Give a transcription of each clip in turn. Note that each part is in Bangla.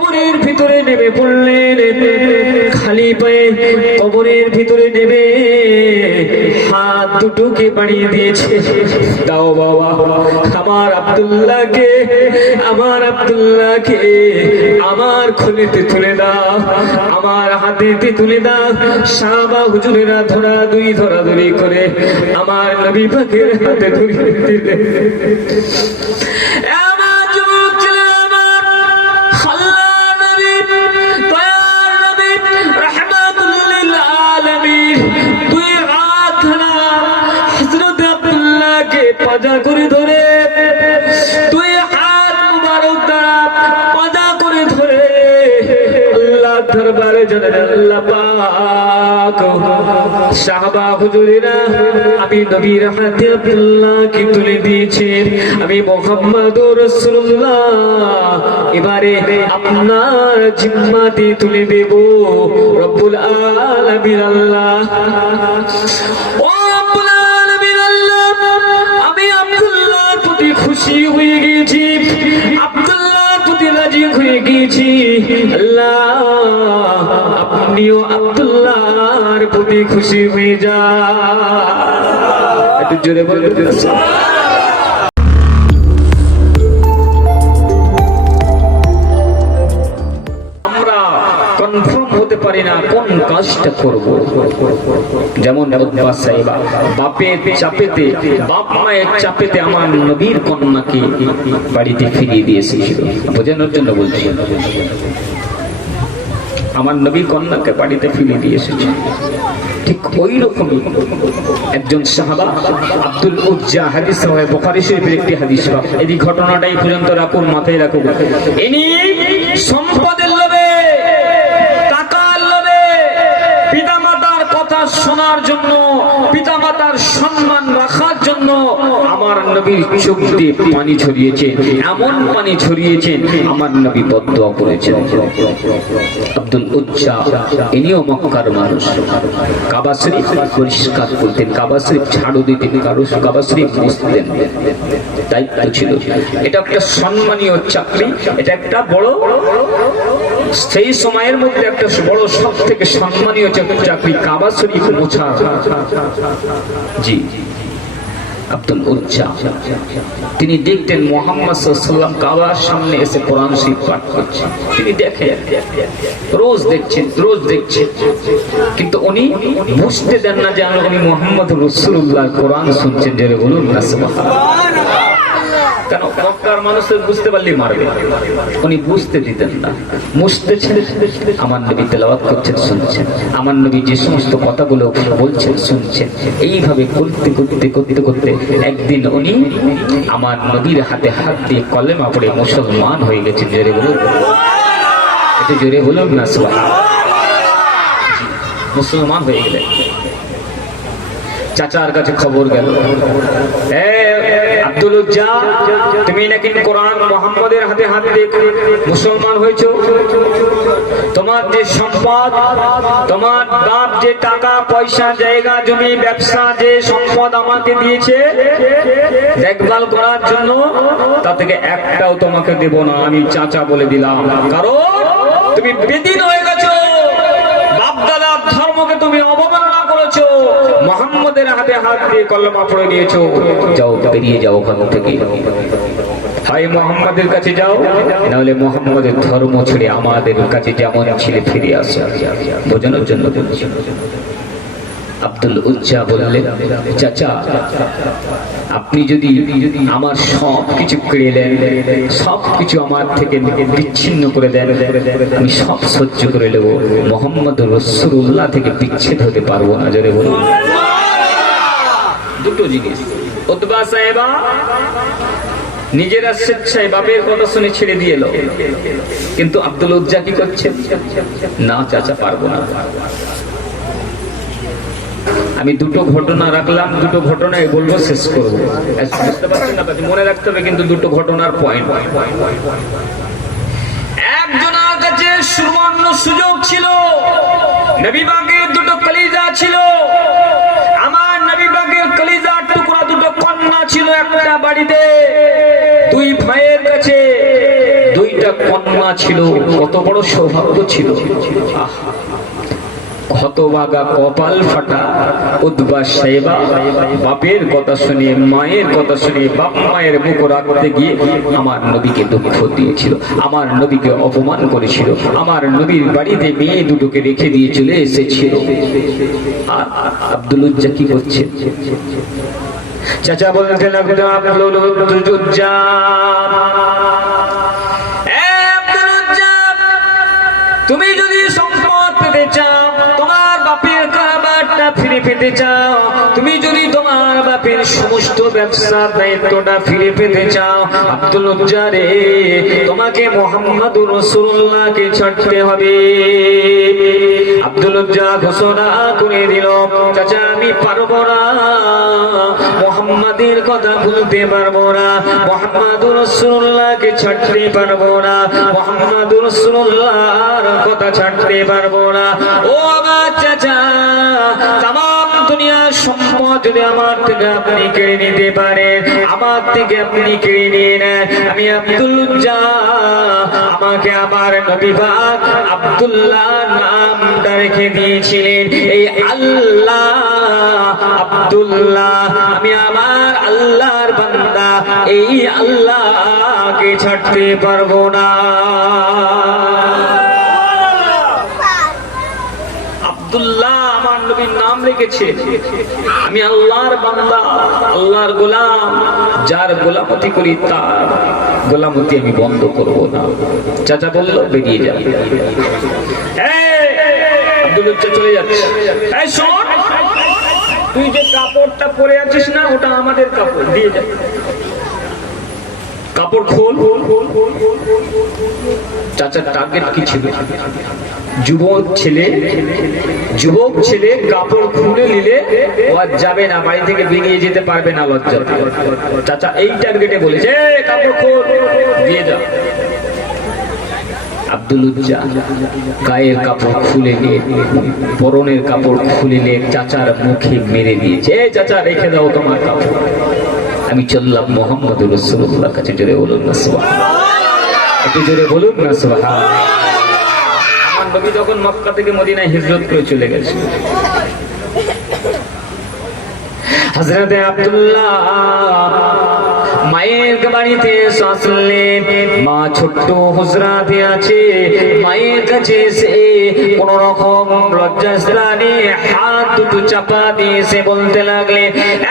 কবরের ভিতরে নেমে পড়লেন। খালি পায়ে কবরের ভিতরে নেমে হাত দুটোকে বাড়িয়ে দিয়েছে, দাও বাবা আমার আব্দুল্লাহকে, আমার আব্দুল্লাহকে আমার খুলিতে তুলে দাও, আমার হাতেতে তুলে দাও। সাহাবা হুজুরেরা ধরাধরি করে আমার নবী পাকের হাতে তুলে দিলেন। পাজা করে ধরে তুই হাত মুবারক দ্বারা পাজা করে ধরে আল্লাহ দরবারে জানেন আল্লাহ পাক সাহাবা হুজুরেরা আমি নবীর হাতে আব্দুল্লাহকে তুলে দিয়েছি, আমি মুহাম্মদুর রাসূলুল্লাহ এবারে আপনার জিম্মাতে তুলে দেব। রব্বুল আলামিন আল্লাহ, খুশি হয়ে গিয়েছি, আব্দুল্লাহ প্রতি রাজি হয়ে গিয়েছি। আল্লাহ আপনিও আব্দুল্লাহর প্রতি খুশি হয়ে যান। একটু জোরে বলবেন। আমরা কনফার্ম হতে পারি না কোন কাজটা করব। যেমন বাপের চাপেতে, বাপ মায়ের চাপেতে আমার নবীর কন্যাকে বাড়িতে ফিরিয়ে দিয়েছে। বোঝানোর জন্য বলছি, আমার নবী কন্যাকে বাড়িতে ফিরিয়ে দিয়ে এসেছে। ঠিক ওই রকমই একজন সাহাবা আব্দুল উজ্জা, হাদিস হয় বুখারী শরীফের একটি হাদিস। এই ঘটনাটাই পর্যন্ত রাখুন, মাথায় রাখুন। ইনি সম্পদের লোভে, টাকার লোভে, পিতামাতার কথা শোনার জন্য, পিতামাতার সম্মান রাখার জন্য আমার নবীর চোখ দিয়ে পানি ছড়িয়েছেন, এমন পানি ছড়িয়েছেন আমার নবী বদদুয়া করেছেন। আব্দুল উজ্জা ইনিও মক্কার মানুষ, কাবা শরীফ পরিষ্কার করতেন, কাবা শরীফ ঝাড়ু দিতেন, কাবা শরীফ মুছতেন, দায়িত্ব ছিল। এটা একটা সম্মানীয় চাকরি, এটা একটা বড়, সেই সময়ের মধ্যে একটা বড়, সব থেকে সম্মানীয় চাকরি কাবা শরীফ মোছা। জি, আব্দুল উজ্জা তিনি দেখতেন মুহাম্মদ সাল্লাল্লাহু আলাইহি ওয়াসাল্লাম কাবার সামনে এসে কোরআন শরীফ পাঠ করছেন। তিনি দেখেন, রোজ দেখছেন, কিন্তু উনি বুঝতে দেন না যে উনি মুহাম্মদ রাসূলুল্লাহ কোরআন শুনছেন। যে বলুন না সুবহানাল্লাহ। কেন মক্কার মানুষের বুঝতে পারলেই মারবে, উনি বুঝতে দিতেন না। মুছতেছেন, আমার নবী তেলাওয়াত করছেন, শুনছেন, আমার নবী যে সমস্ত কথাগুলো বলছেন শুনছেন। এইভাবে করতে একদিন উনি আমার নবীর হাতে হাত দিয়ে কলেমা পড়ে মুসলমান হয়ে গেছেন। জোরে বলুন, একটু জোরে বলুন না সুবহানাল্লাহ। মুসলমান হয়ে গেলেন। চাচার কাছে খবর গেল, আব্দুল উজ্জা তুমি নাকি কোরআন মুহাম্মদের হাতে হাত দিয়ে মুসলমান হয়েছো, তোমার যে সম্পদ, তোমার বাপ যে টাকা পয়সা, জায়গা জমি, ব্যবসা, যে সম্পদ আমাকে দিয়েছে দেখভাল করার জন্য, তা থেকে একটাও তোমাকে দেব না, আমি চাচা বলে দিলাম। কারণ তুমি বেদিন হয়ে গেছো, বাপ দাদার ধর্মকে তুমি অবমাননা করেছো, মুহাম্মদের হাতে হাত দিয়ে কলমা পড়ে নিয়েছো। যাও, বেরিয়ে যাও ওখান থেকে। হয় মুহাম্মদের কাছে যাও, নাহলে মুহাম্মদের ধর্ম ছেড়ে আমাদের কাছে যেমন ছিলে ফিরে আসো। বোঝানোর জন্য বলছি। আব্দুল উজ্জা বললেন, চাচা আপনি যদি আমার সব কিছু কেড়ে নেন, সব কিছু আমার থেকে বিচ্ছিন্ন করে দেন, আমি সব সহ্য করে নেব, মুহাম্মদ রাসূলুল্লাহ থেকে বিচ্ছেদ হতে পারবো না। জোরে বলুন। দুটো জিনিস, উতবা সাহেবা নিজেরা স্বেচ্ছায় বাপের কথা শুনে ছেড়ে দিয়ে এলো, কিন্তু আব্দুল উজ্জা কি করছেন? না চাচা পারবো না। আমি দুটো ঘটনা রাখলাম, দুটো ঘটনায় বলবো, শেষ করবো। বুঝতে পারছেন না? মনে রাখতে হবে কিন্তু দুটো ঘটনার পয়েন্ট। একজনের কাছে সুবর্ণ সুযোগ ছিল, নবী পাকের দুটো কলিজা ছিল, আমার নবী পাকের কলিজার টুকরা দুটো কন্যা ছিল একটা বাড়িতে। দুই ভাইয়ের কাছে দুইটা কন্যা মা ছিল, কত বড় সৌভাগ্য ছিল। হতভাগা কপাল ফাটা উদ্বা সাহেবা বাপের কথা শুনে, মায়ের কথা শুনে, বাপ মায়ের মুখ রাখতে গিয়ে আমার নবীকে দুঃখ দিয়েছিল, আমার নবীকে অপমান করেছিল, আমার নবীর বাড়িতে মেয়ে দুটোকে রেখে দিয়ে চলে এসেছিল। আর আব্দুল উজ্জা কি করছে? চাচা বলতে লাগলো, আব্দুল উজ্জা, তুমি যদি সম্পদ পেতে চাও, তোমার বাপের কারবারটা ফিরে পেতে চাও, তুমি যদি তোমার বাপের সমস্ত ব্যবসার দায়িত্বটা ফিরে পেতে চাও, আব্দুল উজ্জা রে, তোমাকে মুহাম্মদুর রাসূলুল্লাহকে ছাড়তে হবে। আব্দুল উজ্জা ঘোষণা করে দিল, চাচা আমি পারবো না, মুহাম্মাদের কথা ভুলতে পারবো না, মুহাম্মদুর রাসূলুল্লাহকে ছাড়তে পারবো না, মুহাম্মদুর রাসূলুল্লাহর কথা ছাড়তে পারবো না। ও আমার চাচা, তামাম দুনিয়ার সম্পদ যদি আমার থেকে আপনি কেড়ে নিতে পারেন, আমার থেকে আপনি কেড়ে নিয়ে নেন, আমি আব্দুল উজ্জা, আমাকে আমার নবী পাক আব্দুল্লাহ নামটা রেখে দিয়েছিলেন, এই আল্লাহ আব্দুল্লাহ, আমি আমার আল্লাহর বান্দা, এই আল্লাহকে ছাড়তে পারবো না। আব্দুল্লাহ আমার নবীর নাম রেখেছে, আমি আল্লাহর বান্দা, আল্লাহর গোলাম, যার গোলামতি করি তার গোলামতি আমি বন্ধ করব না। চাচা বলল বেরিয়ে যাবে। আব্দুল উজ্জা চলে যাচ্ছে। এই শোন, তুই যে কাপড়টা পরে আছিস না, ওটা আমাদের কাপড়, দিয়ে যা, কাপড় খোল। চাচার টার্গেট কি ছিল? যুবক ছেলে কাপড় খুলে নিলে ও আর যাবে না, বাড়ি থেকে বেরিয়ে যেতে পারবে না লজ্জা। চাচা এই টার্গেটে বলেছে কাপড় খোল, দিয়ে যা। আব্দুল উজ্জা গায়ের কাপড় খুলে নিয়ে, পরনের কাপড় খুলে নিয়ে চাচার মুখে মেরে দিয়েছে। চাচা রেখে দাও তোমার কাপড়, আমি চললাম মুহাম্মদুর রাসূলুল্লাহর কাছে। জোরে বলুন না সুবহানাল্লাহ, একটু জোরে বলুন না সুবহানাল্লাহ। আমার নবী যখন মক্কা থেকে মদিনায় হিজরত করে চলে গেছে, হযরতে আব্দুল্লাহ মায়ের বাড়িতে আসলেন। মা ছোট্ট হুজরাতে আছে, মায়ের কাছে এসে কোন রকম লজ্জাস্থানে হাত দুটো চাপা দিয়ে এসে বলতে লাগলেন,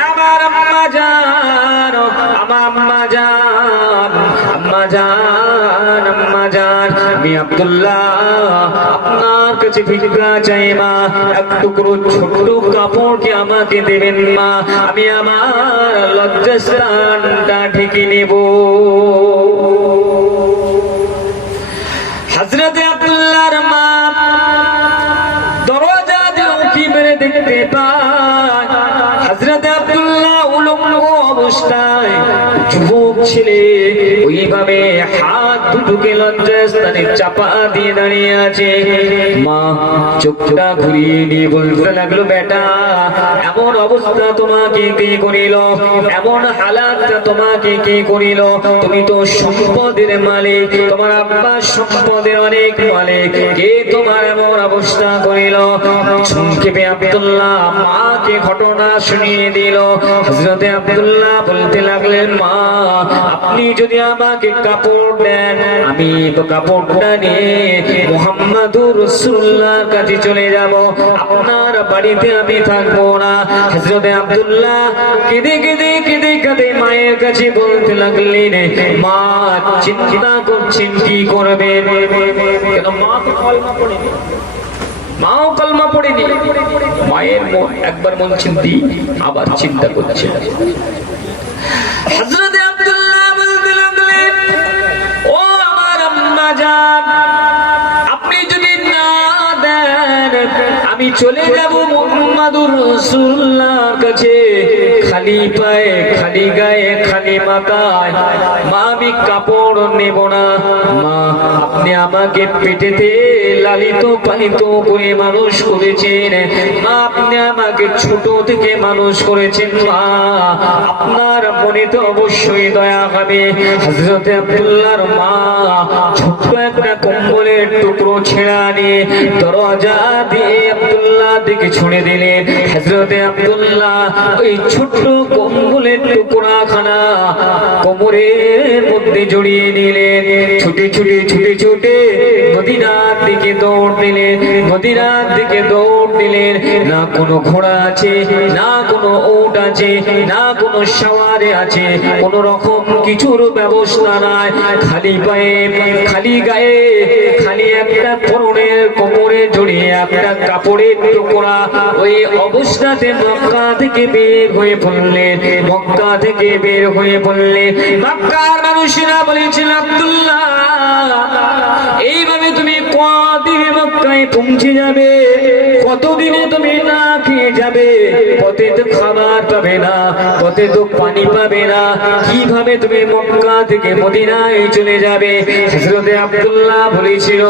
আমার আম্মা জান, আমার আম্মা জান, আম্মা জান, আম্মা জান, আমি আব্দুল্লাহ আপনার কাছে ভিক্ষা চাই মা, এক টুকরো ছোট্ট কাপড় কি আমাকে দেবেন মা, আমি আমার লজ্জাস্থানটা ঢেকে নেব। হযরতে আব্দুল্লাহর মা দরজা দিয়ে উঁকি মেরে দেখতে পায় হযরতে আব্দুল্লাহ উলঙ্গ অবস্থায়, যুবক ছেলে ওইভাবে হাত দুটোকে লজ্জাস্থানে চাপা দিয়ে দাঁড়িয়ে আছে। মা চোখটা ঘুরিয়ে নিয়ে বলতে লাগলো, বেটা এমন অবস্থা তোমাকে কে করিল, এমন হালাতটা তোমাকে কে করিল, তুমি তো সম্পদের মালিক, তোমার আব্বা সম্পদের অনেক মালিক, কে তোমার এমন অবস্থা করিল? সংক্ষেপে আব্দুল্লাহ মাকে ঘটনা শুনিয়ে দিল। হযরতে আব্দুল্লাহ বলতে লাগলেন, মা আপনি যদি আমাকে কাপড় দেন, আমি কাপড়টা নিয়ে মুহাম্মদুর রাসূলুল্লাহর কাছে চলে যাব, আপনার বাড়িতে আমি থাকবো না। হযরতে আব্দুল্লাহ কেঁদে কেঁদে কেঁদে কেঁদে মায়ের কাছে বলতে লাগলেন, মা চিন্তা করছেন কি করবেন? কেন মা তো কলমা পড়েনি, মাও কলমা পড়েনি। মায়ের মন একবার মন চিন্তি, আবার চিন্তা করছে। হযরতে আব্দুল্লাহ বলতে লাগলেন, ও আমার আম্মা জান, আপনি যদি না দেন আমি চলে যাব মুহাম্মদুর রাসূলুল্লাহর কাছে, খালি পায়ে, খালি গায়ে, খালি মাথায়। মা আমি কাপড় নেব না, মা আপনি আমাকে পেটেতে লালিত পালিত করে মানুষ করেছেন মা, আপনি আমাকে ছোট থেকে মানুষ করেছেন মা, আপনার মনে তো অবশ্যই দয়া হবে। হযরতে আব্দুল্লাহর মা ছোট্ট একটা কম্বলের টুকরো ছেঁড়া নিয়ে দরজা দিয়ে আব্দুল্লাহ দিকে ছুঁড়ে দিলেন। হযরতে আব্দুল্লাহ ওই ছোট্ট কম্বলের টুকরাখানা কোমরের মধ্যে জড়িয়ে নিলেন। ছুটে ছুটে ছুটে ছুটে মদিনার দিকে দৌড় দিলেন, মদিনার দিকে দৌড় দিলেন। না কোনো ঘোড়া আছে, না কোনো উট আছে, না কোনো সওয়ারে আছে, কোন রকম কিছুর ব্যবস্থা নাই। খালি পায়ে, খালি গায়ে, খালি একটা তরুণের কোমরে জড়িয়ে একটা কাপড়ের টুকরা। ওই অবস্থাতে মক্কা থেকে বের হয়ে পড়লেন, মক্কা থেকে বের হয়ে পড়লেন। মক্কার মানুষেরা বলেছিল, আব্দুল্লাহ এইভাবে তুমি কতদিনে মক্কায় পৌঁছে যাবে, কতদিনে তুমি না খেয়ে যাবে, পথে তো খাবার পাবে না, পথে তো পানি পাবে না, কিভাবে তুমি মক্কা থেকে মদিনায় চলে যাবে? হযরতে আব্দুল্লাহ বলেছিল,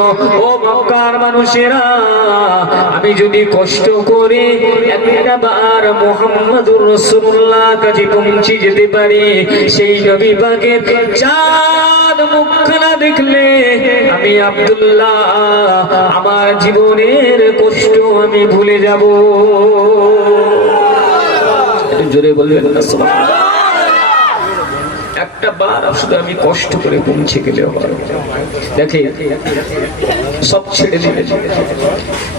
ও মক্কার মানুষেরা, আমি যদি কষ্ট করে একবার মুহাম্মদুর রাসূলুল্লাহ কাছে পৌঁছে যেতে পারি, সেই নবী পাকের চাঁদ মুখখানা দেখলে আমি আব্দুল্লাহ আমার জীবনের কষ্ট আমি ভুলে যাব। জোরে বলবেন না সুবহানাল্লাহ। একটা বার শুধু আমি কষ্ট করে পৌঁছে গেলে দেখে সব ছেড়ে দিলে।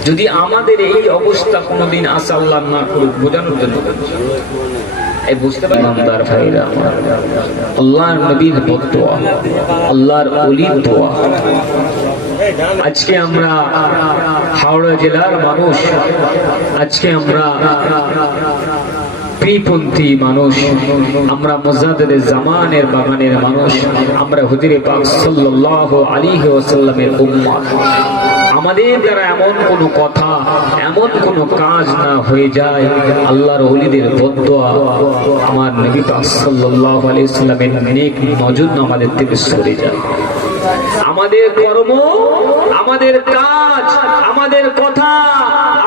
যদি আমাদের এই অবস্থা কোনোদিন আসে, আল্লাহ না করুক, বোঝানোর জন্য এই বুঝতে পারেন ইমানদার ভাইরা, আল্লাহর নবীর বদদোয়া, আল্লাহর ওলির দোয়া। আজকে আমরা হাওড়া জেলার মানুষ, আজকে আমরা পীরপন্থী মানুষ, আমরা মুজাদ্দিদে জামানের বাগানের মানুষ, আমরা হুজুরে পাক সাল্লাল্লাহু আলাইহি ওয়াসাল্লামের উম্মত। আমাদের দ্বারা এমন কোনো কথা, এমন কোনো কাজ না হয়ে যায়, আল্লাহর ওলিদের বদদোয়া আমার নবী পাক সাল্লাল্লাহু আলাইহি ওয়াসাল্লামের নেক নজর আমাদের থেকে সরে যায়। আমাদের কর্ম, আমাদের কাজ, আমাদের কথা,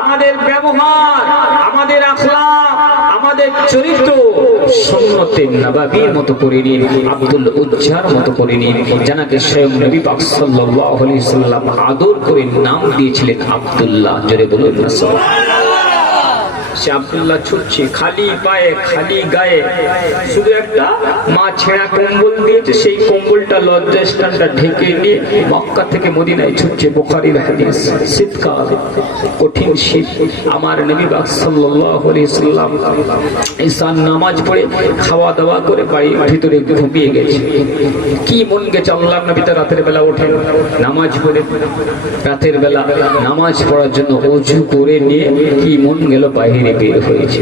আমাদের ব্যবহার, আমাদের আখলাক, আমাদের চরিত্র সুন্নতে নববীর মতো করে নিন, আব্দুল উজ্জার মতো করে নিন, যাকে স্বয়ং নবী পাক সাল্লাল্লাহু আলাইহি ওয়াসাল্লাম আদর করে নাম দিয়েছিলেন আব্দুল্লাহ। জোরে বলুন না সুবহানাল্লাহ। সে আব্দুল্লাহ ছুটছে খালি পায়ে, খালি গায়ে, শুধু একটা মা ছেঁড়া কম্বল দিয়েছে, সেই কম্বলটা লজ্জাস্থানটা ঢেকে নিয়ে মক্কা থেকে মদিনায় ছুটছে। বুখারীর হাদিস, শীতকাল, কঠিন শীত, আমার নবী পাক সাল্লাল্লাহু আলাইহি ওয়াসাল্লাম ঈশার নামাজ পড়ে খাওয়া দাওয়া করে বাড়ির ভিতরে ঘুমিয়ে গেছে। কি মন গেছে, আল্লাহর নবী তো রাতের বেলা ওঠেন নামাজ পড়ে, রাতের বেলা নামাজ পড়ার জন্য ওযু করে নিয়ে কি মন গেল বাইরে বের হয়েছে।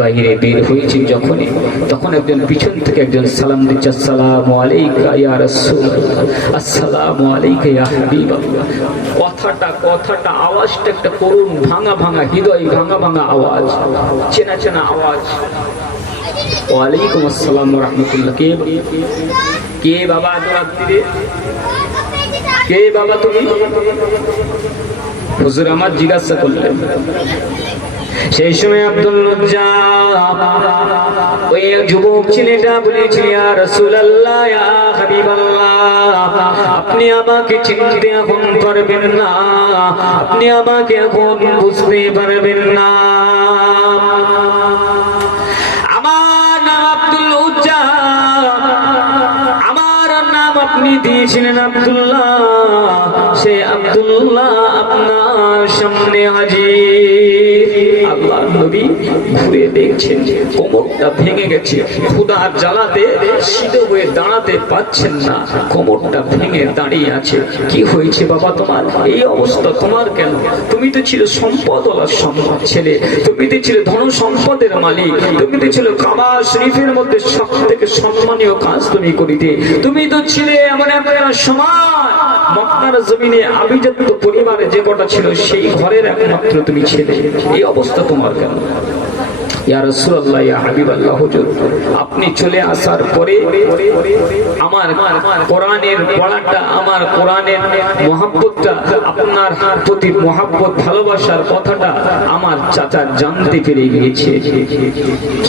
বাইরে বের হয়েছে যখনই, তখন একজন পিছন থেকে একজন সালাম দিচ্ছে, আসসালামু আলাইকা ইয়া রাসূলুল্লাহ, আসসালামু আলাইকা ইয়া হাবিবাল্লাহ। কথাটা আওয়াজটা একটা করুণ, ভাঙা ভাঙা হৃদয়, ভাঙা ভাঙা আওয়াজ, চেনা চেনা আওয়াজ। ওয়ালাইকুম আসসালাম ওয়া রাহমাতুল্লাহ। কে বাবা এত রাত্রিরে? কে বাবা তুমি? হুজুর আমার জিজ্ঞাসা করলেন। সেই সময় আব্দুল উজ্জা ওই যুবক ছেলেটা বলেছিল, ইয়া রাসূলুল্লাহ, ইয়া হাবিবাল্লাহ, আপনি আমাকে চিনতে এখন পারবেন না, আপনি আমাকে এখন বুঝতে পারবেন না। আমার নাম আব্দুল উজ্জা, আমার নাম আপনি দিয়েছিলেন আব্দুল্লাহ, সে আব্দুল্লাহ আপনার সামনে হাজির। আল্লাহর নবী ঘুরে দেখছেন কোমরটা ভেঙে গেছে, ক্ষুধার জ্বালাতে সিধে হয়ে দাঁড়াতে পাচ্ছেন না, কোমরটা ভেঙে দাঁড়িয়ে আছে। কি হয়েছে বাবা তোমার? এই অবস্থা তোমার কেন? তুমি তো ছিল সম্পদওয়ালা সম্পদ ছেলে, তুমি তো ছিল ধন সম্পদের মালিক, তুমি তো ছিল কাবা শরীফের মধ্যে সব থেকে সম্মানীয় কাজ তুমি করিতে, তুমি তো ছিলে এমন একটা সময় মক্কার জমিনে আভিজাত্য পরিবারে যে কটা ছিল সেই ঘরের একমাত্র তুমি ছেলে, এই অবস্থা তোমার কেন? ইয়া রাসূলুল্লাহ, ইয়া হাবিবাল্লাহ, হুজুর আপনি চলে আসার পরে আমার কোরআনের পড়াটা, আমার কোরআনের মহব্বতটা, আপনার প্রতি মহব্বত ভালোবাসার কথাটা আমার চাচা জানতে পেরে গিয়েছে,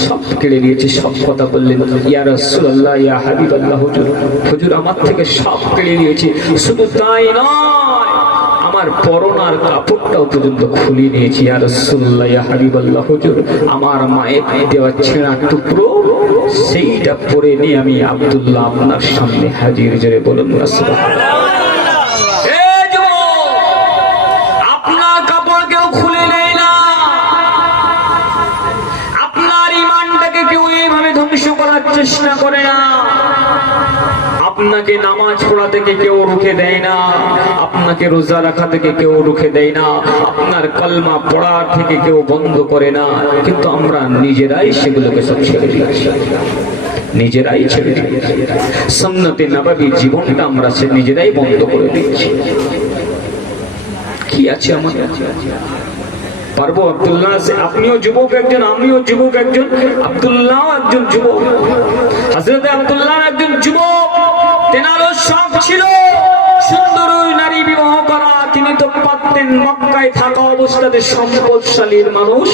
সব কেড়ে নিয়েছে, সব কথা বললেন। ইয়া রাসূলুল্লাহ, ইয়া হাবিবাল্লাহ, হুজুর হুজুর আমার থেকে সব কেড়ে নিয়েছে। শুধু তাই নয়, আমার পরনার কাপড়টাও পর্যন্ত খুলে নিয়েছি। ইয়া রাসূলুল্লাহ, ইয়া হাবিবাল্লাহ, হুজুর আমার মায়ের দেওয়া ছেঁড়া টুকরো সেইটা পরে নিয়ে আমি আব্দুল্লাহ আপনার সামনে হাজির। জোরে বলুন না সুবহানাল্লাহ। আপনার কাপড় কেউ খুলে নেয় না, আপনার ঈমানটাকে কেউ এইভাবে ধ্বংস করার চেষ্টা করে না, আপনাকে নামাজ পড়া থেকে কেউ রুখে দেয় না, আপনাকে রোজা রাখা থেকে কেউ রুখে দেয় না, আপনার কলমা পড়া থেকে কেউ বন্ধ করে না, কিন্তু আমরা নিজেরাই সেগুলোকে সব ছেড়ে দিয়েছি, নিজেরাই ছেড়ে দিয়েছি। সুন্নতে নববী জীবনটা আমরা নিজেরাই বন্ধ করে দিচ্ছি। কি আছে আমার পারবো? আব্দুল্লাহ আছে, আপনিও যুবক একজন, আমিও যুবক একজন, আব্দুল্লাহ একজন যুবক, হযরত আব্দুল্লাহ একজন যুবক, তেনারও শখ ছিল সুন্দর নারী বিবাহ করা। তিনি তো পারতেন মক্কায় থাকা অবস্থাতে, সম্পদশালীর মানুষ,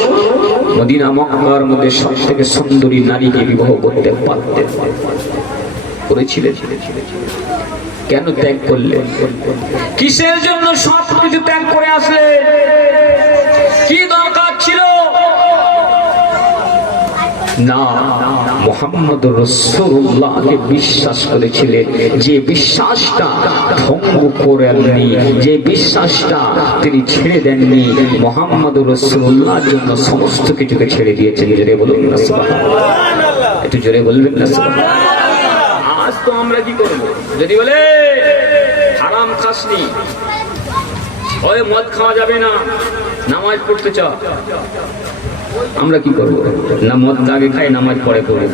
মদিনা মক্কার মধ্যে সব থেকে সুন্দরী নারীকে বিবাহ করতে পারতেন, করেছিলেন। কেন ত্যাগ করলেন? কিসের জন্য সব কিছু ত্যাগ করে আসলেন? কি দরকার ছিল? না, মুহাম্মদুর রাসূলুল্লাহকে বিশ্বাস করেছিলেন, যে বিশ্বাসটা ভঙ্গ করেননি, যে বিশ্বাসটা তিনি ছেড়ে দেননি। মুহাম্মদুর রাসূলুল্লাহর জন্য সমস্ত কিছুকে ছেড়ে দিয়েছেন। জোরে বলুন না সুবহানাল্লাহ। একটু জোরে বলবেন না সুবহানাল্লাহ। আজ তো আমরা কি করব? যদি বলে হারাম খাসনি, ওই মদ খাওয়া যাবে না, নামাজ পড়তে চাও, আমরা কি করবো? না মদ আগে খাই, নামাজ পরে পড়ে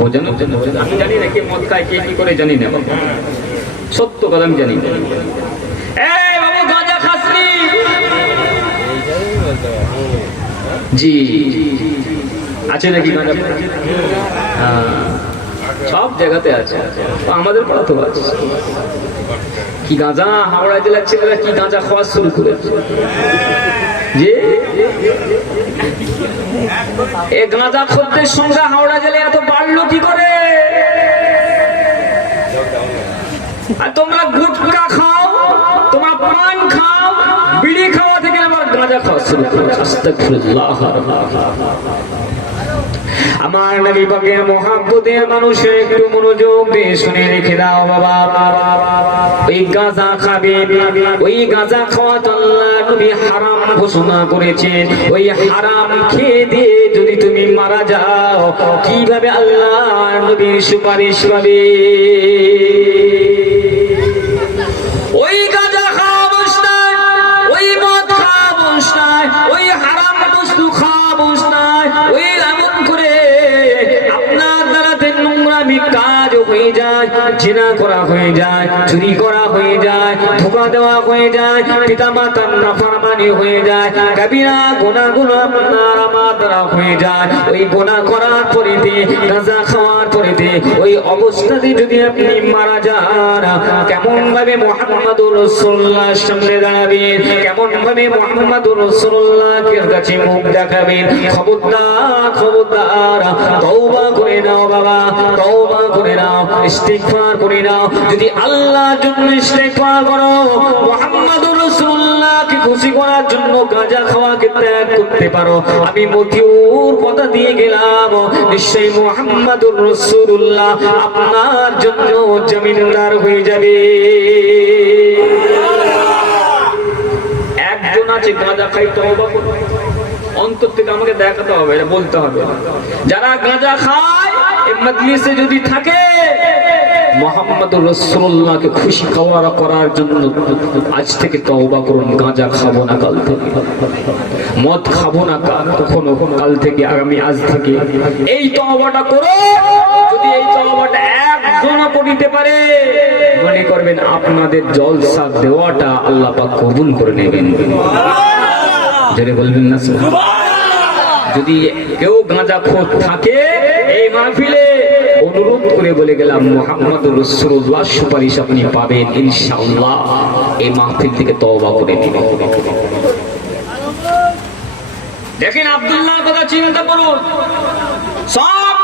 বোঝানোর জন্য। আমি জানি না কে মদ খায়, কে কি করে জানি না, সত্য কথা আমি জানি না। বাবু গাঁজা খাসনি? জি আছে নাকি গাঁজা? সব জায়গাতে আছে, আমাদের পাড়া তো আছে। কি গাঁজা হাওড়া জেলার ছেলেরা কি গাঁজা খাওয়া শুরু করেছে, যে এ গাঁজা খদ্দের সংখ্যা হাওড়া জেলায় এত বাড়লো কি করে? আর তোমরা গুটকা খাও, তোমরা পান খাও, বিড়ি খাওয়া থেকে আবার গাঁজা খাওয়া শুরু করেছে। আস্তাগফিরুল্লাহ। আমার নবী পাকের মহব্বতের মানুষের একটু মনোযোগ দিয়ে শুনে রেখে দাও বাবা। ওই গাঁজা খাবে, ওই গাঁজা খাওয়া তো আল্লাহ নবী হারাম ঘোষণা করেছেন। ওই হারাম খেয়ে দিয়ে যদি তুমি মারা যাও, কিভাবে আল্লাহ নবীর সুপারিশ পাবে? ওই গাঁজা খাওয়া অবস্থায়, ওই মদ খাওয়া অবস্থায়, ওই হারাম বস্তু খাওয়া অবস্থায়, ওই এমন করে আপনার দ্বারাতে নোংরামি কাজ হয়ে যায়, জিনা করা হয়ে যায়, চুরি করা হয়ে যায়, ধোঁকা দেওয়া হয়ে যায়, পিতা মাতার নাফরমানি হয়ে যায়, কবিরা গুনাহগুলো আপনার আমার দ্বারা হয়ে যায়। ওই গুনাহ করার পরেতে, গাঁজা খাওয়ার পরেতে, ওই অবস্থাতে যদি আপনি মারা যান, কেমন ভাবে মুহাম্মদুর রাসূলুল্লাহর সামনে দাঁড়াবেন, কেমন ভাবে মুহাম্মদুর রাসূলুল্লাহর কাছে মুখ দেখাবেন? খবরদার খবরদার, তওবা করে নাও বাবা, তওবা করে নাও, ইস্তিগফার করে নাও। যদি আল্লাহর জন্য ইস্তিগফার করো, মুহাম্মদুর রাসূলুল্লাহকে খুশি করার জন্য গাঁজা খাওয়াকে ত্যাগ করতে পারো, আমি মতিউর কথা দিয়ে গেলাম, নিশ্চয়ই মুহাম্মদুর রাসূলুল্লাহ আপনার জন্য জমিনদার হয়ে যাবে। একজন আছে গাঁজা খাই, তওবা করো, অন্তর থেকে আমাকে দেখাতে হবে, এটা বলতে হবে। যারা গাঁজা খায় এই মজলিসে যদি থাকে, মুহাম্মদুর রাসূলুল্লাহকে খুশি করার জন্য আজ থেকে তওবা করুন। গাঁজা খাবো না কাল থেকে, মদ খাবো না কখনো কাল থেকে, আগামী আজ থেকে এই তওবাটা করো। যদি এই তওবাটা একজনও পড়িতে পারে, মনে করবেন আপনাদের জলসা দেওয়াটা আল্লাহ পাক কবুল করে নেবেন। যারা বলবেন না যদি কেউ গাঁজাখোর থাকে এই মাহফিলে অনুরোধ করে বলে গেলাম মুহাম্মদুর রাসূলুল্লাহ সুপারিশ আপনি পাবেন ইনশাআল্লাহ। এই মাহফিল থেকে তওবা করে দিবেন। দেখেন আব্দুল্লাহর কথা চিন্তা করুন, সব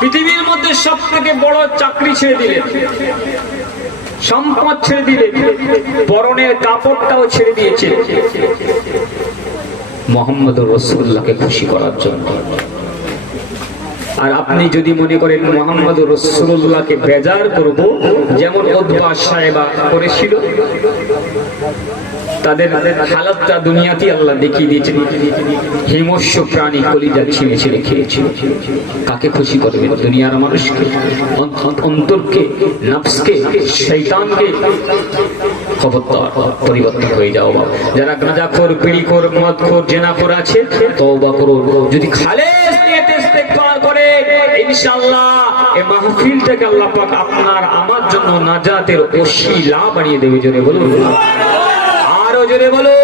পৃথিবীর মধ্যে সব থেকে বড় চাকরি ছেড়ে দিলেন, সম্পদ ছেড়ে দিলেন, পরনের কাপড়টাও ছেড়ে দিয়েছে মুহাম্মদুর রাসূলুল্লাহকে খুশি করার জন্য। আর আপনি যদি মনে করেন মুহাম্মদুর রাসূলুল্লাহকে বেজার করব, যেমন উতবা সাহেবা করেছিল, তাদের হালাতটা দুনিয়াতে আল্লাহ দেখিয়ে দিয়েছেন। হিমস্য প্রাণী কলিজা ছিঁড়ে ছিঁড়ে খেয়েছিল। কাকে খুশি করবেন? দুনিয়ার মানুষকে, অন্তরকে, নফসকে, শয়তানকে? খবরদার পরিবর্তন হয়ে যাও। যারা গাঁজাখোর, বিড়িখোর, মদখোর, জেনাখোর আছে তওবা করুন। যদি খালেস নিয়তে ইস্তেগফার করে ইনশাআল্লাহ এই মাহফিলটাকে আল্লাহ পাক আপনার আমার জন্য নাজাতের ওসিলা বানিয়ে দেবে। জোরে বলুন, আরো জোরে বলো।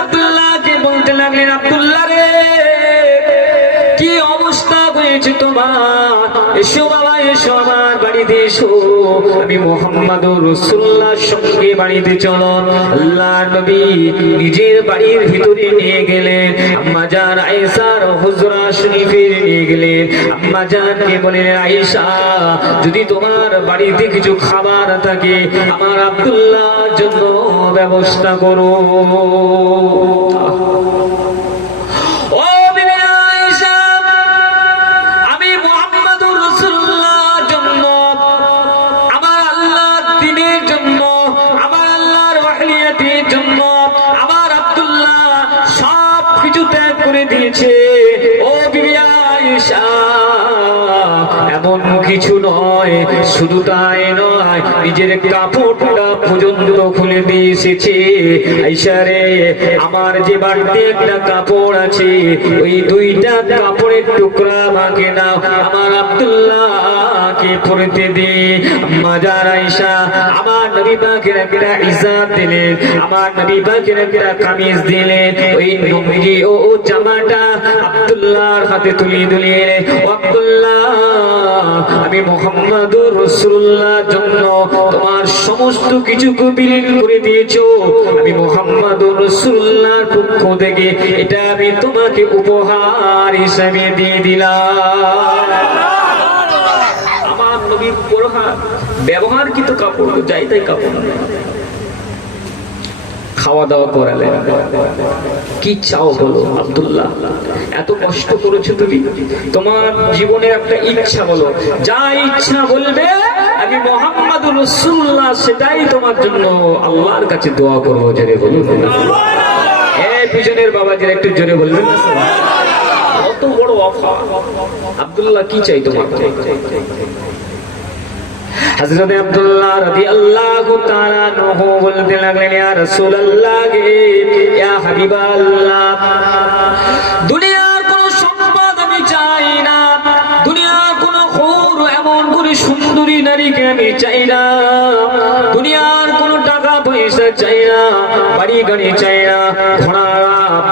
আব্দুল্লাহকে বলতে লাগলেন, আব্দুল্লাহ রে কি অবস্থা হয়েছে তোমার? এসো বাবা, এসো আমার বাড়িতে এসো। আমি মুহাম্মদুর রাসূলুল্লাহর সঙ্গে বাড়িতে চলো। আল্লাহর নবী নিজের বাড়ির ভিতরে নিয়ে গেলেন। আম্মা জান আয়েশার হুজরা শরীফে নিয়ে গেলেন। আম্মা জানকে বললেন, আয়েশা যদি তোমার বাড়িতে কিছু খাবার থাকে আমার আব্দুল্লাহর জন্য ব্যবস্থা করো। এমন কিছু নয়, শুধু তাই নয়, নিজের কাপড়টা পর্যন্ত খুলে দিয়ে এসেছে। আয়েশা রে আমার যে বাড়িতে একটা কাপড় আছে ওই দুইটা কাপড়ের টুকরা আমাকে দাও, আমার আব্দুল্লাহকে পরতে দে। আম্মা জান আয়েশা আমার নবী পাকের একটা ইজাত দিলেন, আমার নবী পাকের একটা কামিজ দিলেন। ওই লুঙ্গি ও জামাটা আব্দুল্লাহর হাতে তুলে দিলেন। আব্দুল্লাহ আমি মুহাম্মদুর রাসূলুল্লাহর জন্য তোমার সমস্ত কিছুকে বিলীন করে দিয়েছো। আমি মুহাম্মদুর রাসূলুল্লাহর পক্ষ থেকে এটা আমি তোমাকে উপহার হিসেবে দিয়ে দিলাম। আমার নবীর ব্যবহারকৃত কাপড় যাই তাই কাপড়। খাওয়া দাওয়া করালেন। কি চাও বলো আব্দুল্লাহ? এত কষ্ট করেছো তুমি, তোমার জীবনের একটা ইচ্ছা বলো, যা ইচ্ছা বলবে আমি মুহাম্মদুর রাসূলুল্লাহ সেটাই তোমার জন্য আল্লাহর কাছে দোয়া করবো। জোরে বলুন। পিছনের বাবাজির একটু জোরে বলবেন। কত বড় অফার! আব্দুল্লাহ কি চাই তোমার? হযরত আব্দুল্লাহ রাদিয়াল্লাহু তাআলা আনহু বলতে লাগলেন, ইয়া রাসূলুল্লাহ, ইয়া হাবিবাল্লাহ, দুনিয়ার কোন সম্পদ আমি চাই না, দুনিয়ার কোন হুর এমন কোন সুন্দরী নারীকে আমি চাই না, দুনিয়ার কোন টাকা পয়সা চাই না, বাড়ি গাড়ি চাই না, ঘোড়া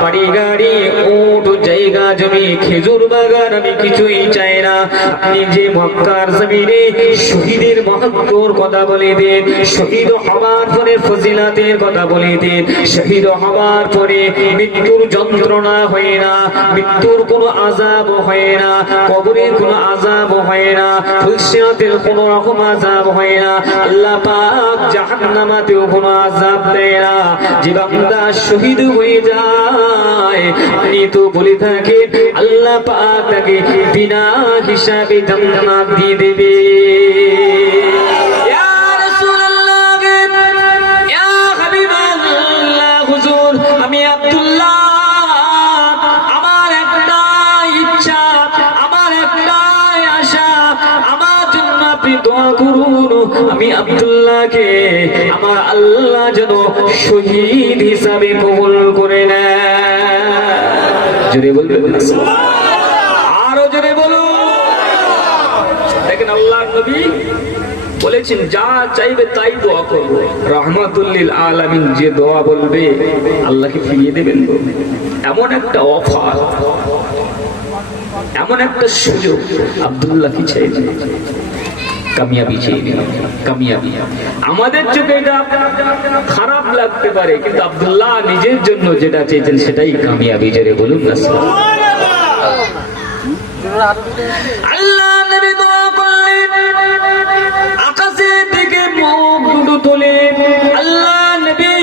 বাড়ি গাড়ি উট জায়গা জমি খেজুর বাগান আমি কিছুই চাই না। আপনি যে মক্কার জমিনে শহীদের মহত্বর কথা বলে দেন, শহীদ হওয়ার পরে ফজিলাতের কথা বলে দেন, শহীদ হওয়ার পরে মৃত্যুর যন্ত্রণা হয় না, মৃত্যুর কোনো আযাব হয় না, কবরের কোনো আযাব হয় না, ফুলসিরাতের কোনো রকম আযাব হয় না, আল্লাহ পাক জাহান্নামেও কোনো আযাব দেয় না। যে বান্দা শহীদ হয়ে যায় আপনি তো বলে থাকেন আল্লাহ পাক তাকে বিনা হিসাবে জান্নাত দিয়ে দেবে। ইয়া রাসূলুল্লাহ, ইয়া হাবিবাল্লাহ, হুজুর আমি আব্দুল্লাহ, আমার একটা ইচ্ছা, আমার একটা আশা, আমার জন্য আপনি দোয়া করুন, আমি আব্দুল্লাহকে আমার আল্লাহ যেন শহীদ হিসাবে কবুল করে নেয়। জোরে বলবেন, আরো জোরে বলুন। দেখেন দেখেন আল্লাহর নবী বলেছেন যা চাইবে তাই দোয়া করব। রাহমাতুল লিল আলামিন যে দোয়া বলবে আল্লাহকে ফিরিয়ে দেবেন। এমন একটা অফার, এমন একটা সুযোগ আব্দুল্লাহ কি চাইছে? কামিয়াবি চেয়ে নিলাম, কামিয়াবি। আমাদের চোখে এটা খারাপ লাগতে পারে, কিন্তু আব্দুল্লাহ নিজের জন্য যেটা চেয়েছেন সেটাই কামিয়াবি। জোরে বলুন না আল্লাহ নবী দোয়া করলেন, আকাশের দিকে মুখ দুটো তুলে আল্লাহ নবী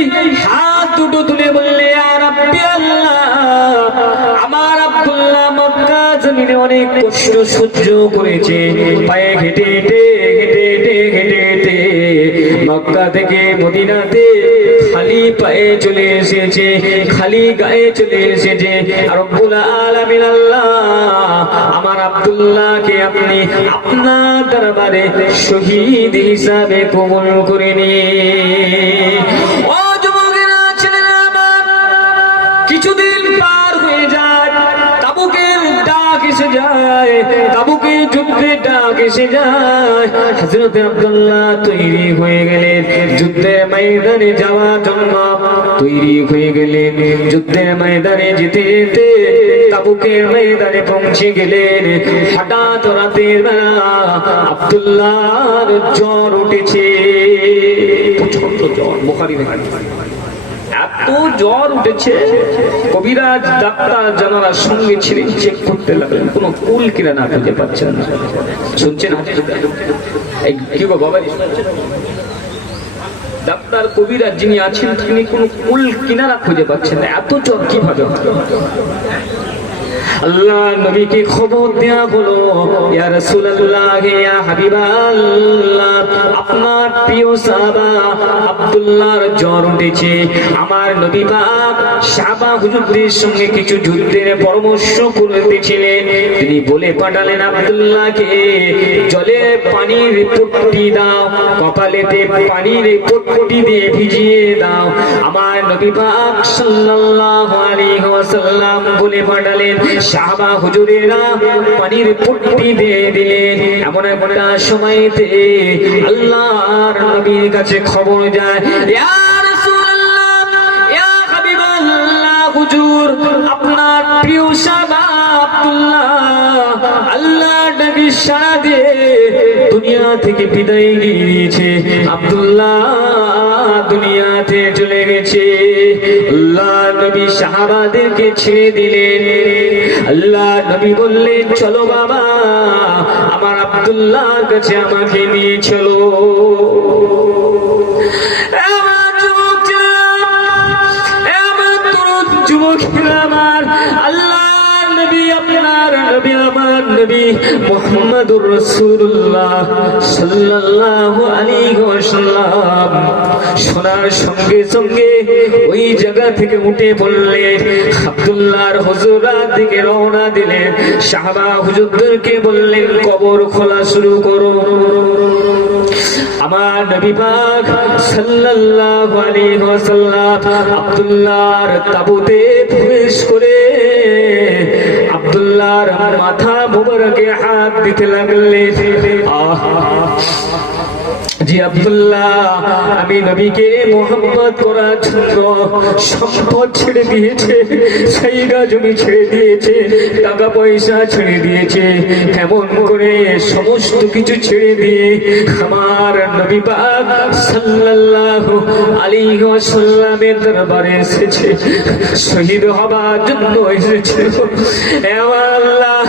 হাত দুটো তুলে বললে, ইয়া রাব্বি আল্লাহ, আমার আব্দুল্লাহ মক্কা জমিনে অনেক কষ্ট সহ্য করেছে, পায়ে হেঁটে হেঁটে হেঁটে হেঁটে হেঁটে হেঁটে মক্কা থেকে মদিনাতে খালি পায়ে চলে এসেছে, খালি গায়ে চলে এসেছে। রব্বুল আলামিন আল্লাহ আমার আব্দুল্লাহকে আপনি আপনার দরবারে শহীদ হিসাবে কবুল করে নিন। ও যুবকেরা, ছেলেরা আমার, কিছুদিন পার হয়ে যায়, তাবুকের ডাক এসে যায়, তাবুকে যুদ্ধের ডাক এসে যায়। হযরত আব্দুল্লাহ তৈরি হয়ে গেলেন যুদ্ধের ময়দানে যাওয়ার জন্য, তৈরি হয়ে গেলেন যুদ্ধের ময়দানে যেতে যেতে তাবুকের ময়দানে পৌঁছে গেলেন। হঠাৎ রাতের বেলা আব্দুল্লাহর জ্বর উঠেছে, প্রচন্ড জ্বর। বুখারী এত জ্বর উঠেছে, কবিরাজ ডাক্তার যারা সঙ্গে ছিলেন চেক করতে লাগলেন, কোনো কুল কিনারা খুঁজে পাচ্ছেন না। শুনছেন কি গো বাবা? ডাক্তার কবিরাজ যিনি আছেন তিনি কোনো কুল কিনারা খুঁজে পাচ্ছেন না, এত জ্বর কিভাবে হয়? আল্লাহ নবীকে খবর দেয়া হলো, ইয়া রাসূলুল্লাহ, ইয়া হাবিবাল্লাহ, আপনার প্রিয় সাহাবা আব্দুল্লাহর জ্বর উঠেছে। আমার নবী পাক সাহাবা হুজুরদের সঙ্গে কিছু যুদ্ধের পরামর্শ করতেছিলেন, তিনি বলে পাঠালেন আব্দুল্লাহকে জলে পানির পট্টি দাও, কপালেতে পানির পট্টি দিয়ে ভিজিয়ে দাও। আমার নবী পাক সাল্লাল্লাহু আলাইহি ওয়াসাল্লাম বলে পাঠালেন, সাহাবা হুজুরেরা পানির পট্টি দিয়ে দিলেন। এমন একটা সময়তে আল্লাহর নবীর কাছে খবর যায়, ইয়া রাসূলুল্লাহ, ইয়া হাবিবাল্লাহ, হুজুর আপনার প্রিয় সাহাবা আব্দুল্লাহ আল্লাহ নবী সারা দিয়ে দুনিয়া থেকে বিদায় নিয়েছে, আব্দুল্লাহ দুনিয়াতে চলে গেছে। আল্লাহ নবী সাহাবাদেরকে ছেড়ে দিলেন। আল্লাহ নবী বললেন, চলো বাবা, আমার আব্দুল্লাহর কাছে আমাকে নিয়ে চলো। যুবকেরা আমার, আল্লাহ নবী আপনার নবী আমার নবী মুহাম্মদুর রাসূলুল্লাহ সাল্লাল্লাহু আলাইহি ওয়াসাল্লাম শোনার সঙ্গে সঙ্গে ওই জায়গা থেকে উঠে বললেন, আব্দুল্লাহর হুজুরার দিকে রওনা দিলেন। সাহাবা হুজুরদেরকে বললেন, কবর খোলা শুরু করো। আমার নবী পাক সাল্লাল্লাহু আলাইহি ওয়াসাল্লাম আব্দুল্লাহর তাবুতে প্রবেশ করে আব্দুল্লাহর মাথা মোবারকে হাত দিতে লাগলেন। জি আব্দুল্লাহ, আমি নবীকে মোহাম্মদ করার জন্য সম্পদ ছেড়ে দিয়েছে, জায়গা জমি ছেড়ে দিয়েছে, টাকা পয়সা ছেড়ে দিয়েছে, এমন করে সমস্ত কিছু ছেড়ে দিয়ে আমার নবী পাক সাল্লাল্লাহু আলাইহি ওয়াসাল্লামের দরবারে এসেছে, শহীদ হবার জন্য এসেছে। হে আল্লাহ,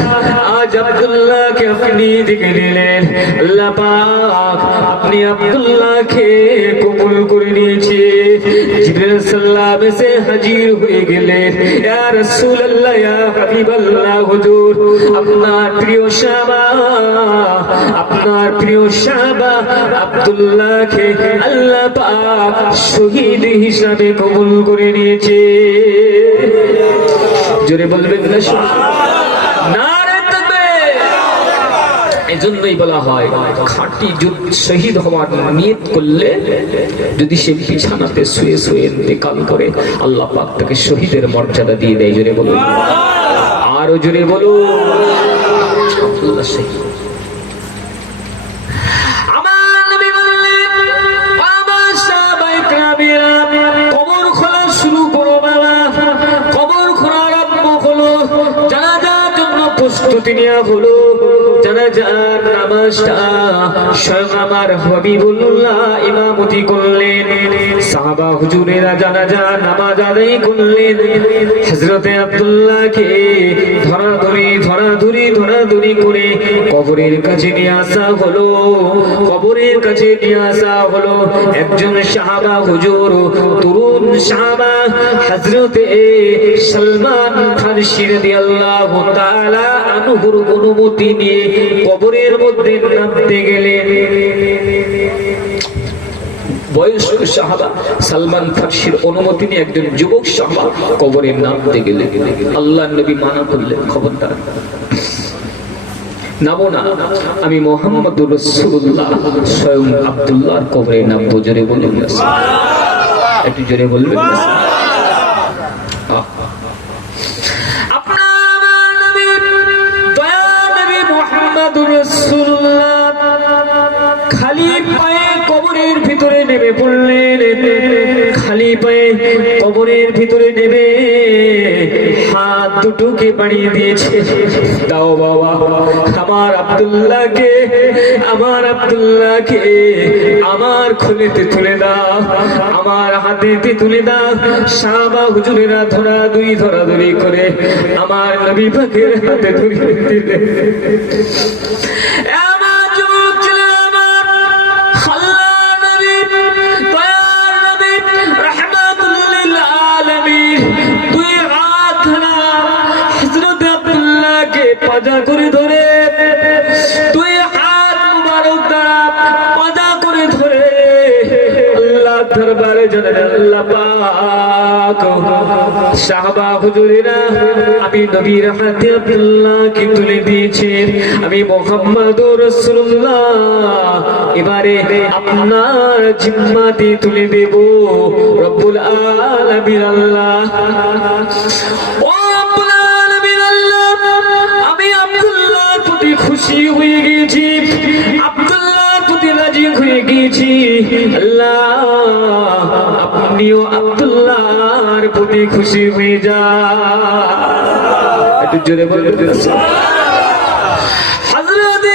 আজ আব্দুল্লাহকে আপনি দিকে দিলেন। আল্লাহ পাক আপনি আব্দুল্লাহকে কবুল করে নিয়েছে। জিবরিল সাল্লাম এসে হাজির হয়ে গেলেন, ইয়া রাসূলুল্লাহ, ইয়া হাবিবাল্লাহ, হুজুর আপনার প্রিয় সাহাবা, আপনার প্রিয় সাহাবা আব্দুল্লাহকে আল্লাহ পাক শহীদ হিসাবে কবুল করে নিয়েছে। জোরে বলবেন না? এজন্যই বলা হয়, খাঁটি শহীদ হওয়ার নিয়ত করলে যদি সে বিছানাতে শুয়ে শুয়ে ইন্তেকাল করে, আল্লাহ পাক তাকে শহীদের মর্যাদা দিয়ে দেয়। জোরে বলুন, আরো জোরে বলুন। নেওয়া হলো জানাজার নামাজটা স্বয়ং আমার হাবিবুল্লাহ ইমামতি করলেন সাহাবা হুজুরেরা জানাজার নামাজ আদায় করলেন হযরতে আব্দুল্লাহকে ধরাধরি করে কবরের কাছে নিয়ে আসা হলো একজন সাহাবা হুজুর তরুণ সাহাবা হযরতে সালমান ফারসি রাদিয়াল্লাহু তাআলা আনহুর অনুমতি নিয়ে কবরের মধ্যে নামতে গেলেন বয়স্ক সাহাবা সালমান ফারসির অনুমতি নিয়ে একজন যুবক সাহাবা কবরের নামতে গেলেন আল্লাহর নবী মানা করলেন খবরদার নামো না আমি মুহাম্মদুর রাসূলুল্লাহ স্বয়ং আব্দুল্লাহর কবরে নামবো জোরে বলুন একটু জোরে বলবেন আপনার নবী দয়া নবী মুহাম্মদুর রাসূলুল্লাহ খালি পায়ে কবরের ভিতরে নেমে পড়লেন খালি পায়ে কবরের ভিতরে নেমে হাত দুটোকে বাড়িয়ে দিয়েছে দাও বাবা আমার আব্দুল্লাহকে আমার খুলেতে তুলে দাও আমার হাতেতে তুলে দাও সাহাবা হুজুরেরা ধরাধরি করে আমার নবী পাকের হাতে তুলে দিলেন পাজা করে ধরে তুই হাত মুবারক দ্বারা পাজা করে ধরে আল্লাহ দরবারে জানেন আল্লাহ পাক সাহাবা হুজুরেরা আমি নবীর হাতে আব্দুল্লাহকে তুলে দিয়েছেন আমি মুহাম্মদুর রাসূলুল্লাহ এবারে আপনার জিম্মাতে তুলে দেব রব্বুল আলামিন আল্লাহ খুশি হয়ে গেছি আব্দুল্লাহ প্রতি রাজি হয়ে গেছি আল্লাহ আপনিও আব্দুল্লাহর প্রতি খুশি হয়ে যান একটু জোরে বলবেন হযরত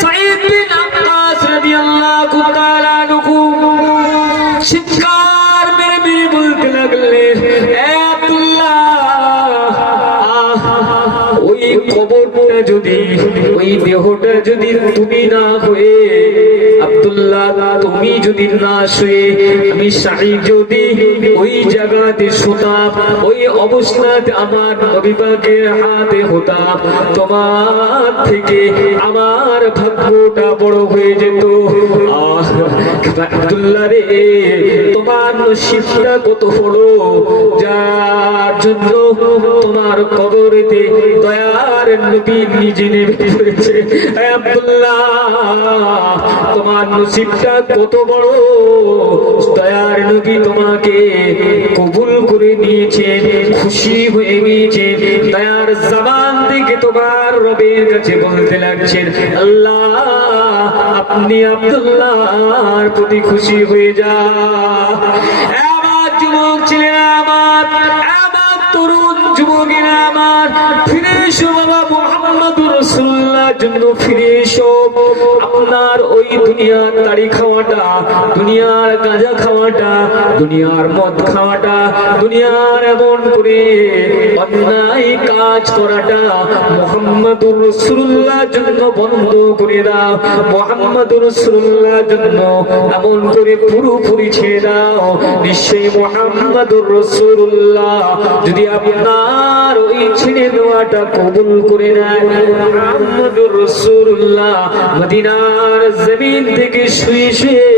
সাঈদ বিন আব্বাস রাদিয়াল্লাহু তাআলা আনহু চিৎকার মেরে বলতে লাগলেন এ আব্দুল্লাহ ওই কবরটা যদি ওই দেহটা যদি তুমি না হয়ে আব্দুল্লাহ তুমি যদি না শুয়ে আমি সাঈদ যদি ওই জায়গাতে শুতাম ওই অবস্থাতে আমার নবী পাকের হাতে হতাম তোমার থেকে আমার ভাগ্যটা বড় হয়ে যেত আব্দুল্লাহ রে তোমার নসিবটা কত বড় যার জন্য তোমার কবরেতে দয়ার নবী নিজে নেমে পড়েছে আব্দুল্লাহ তোমার নসিবটা কত বড় দয়ার নবী তোমাকে কবুল করে নিয়েছেন খুশি হয়ে গিয়েছেন দয়ার জবান থেকে তোমার রবের কাছে বলতে লাগছেন আল্লাহ আপনি আব্দুল্লাহর প্রতি খুশি হয়ে যান আমার যুবক ছেলেরা আমার তরুণ যুবকেরা আমার ফিরে এসো বাবা মুহাম্মদুর রাসূলুল্লাহর জন্য ফিরে এসো আপনার ওই দুনিয়ার তাড়ি খাওয়াটা দুনিয়ার গাঁজা খাওয়াটা দুনিয়ার মদ খাওয়াটা দুনিয়ার এমন করে অন্যায় কাজ করাটা মুহাম্মদুর রাসূলুল্লাহর জন্য বন্ধ করে দাও মুহাম্মদুর রাসূলুল্লাহর জন্য এমন করে পুরোপুরি ছেড়ে দাও নিশ্চয়ই মুহাম্মদুর রাসূলুল্লাহ যদি আপনার ওই ছেড়ে দেওয়াটা কবুল করে নেয় মুহাম্মদুর রাসূলুল্লাহ মদিনার জমিন থেকে শুয়ে শুয়ে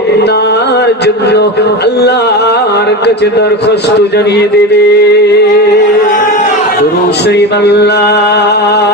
আপনার জন্য আল্লাহর কাছে দরখাস্ত জানিয়ে দেবে দুরূদ শরীফ আল্লাহুম্মা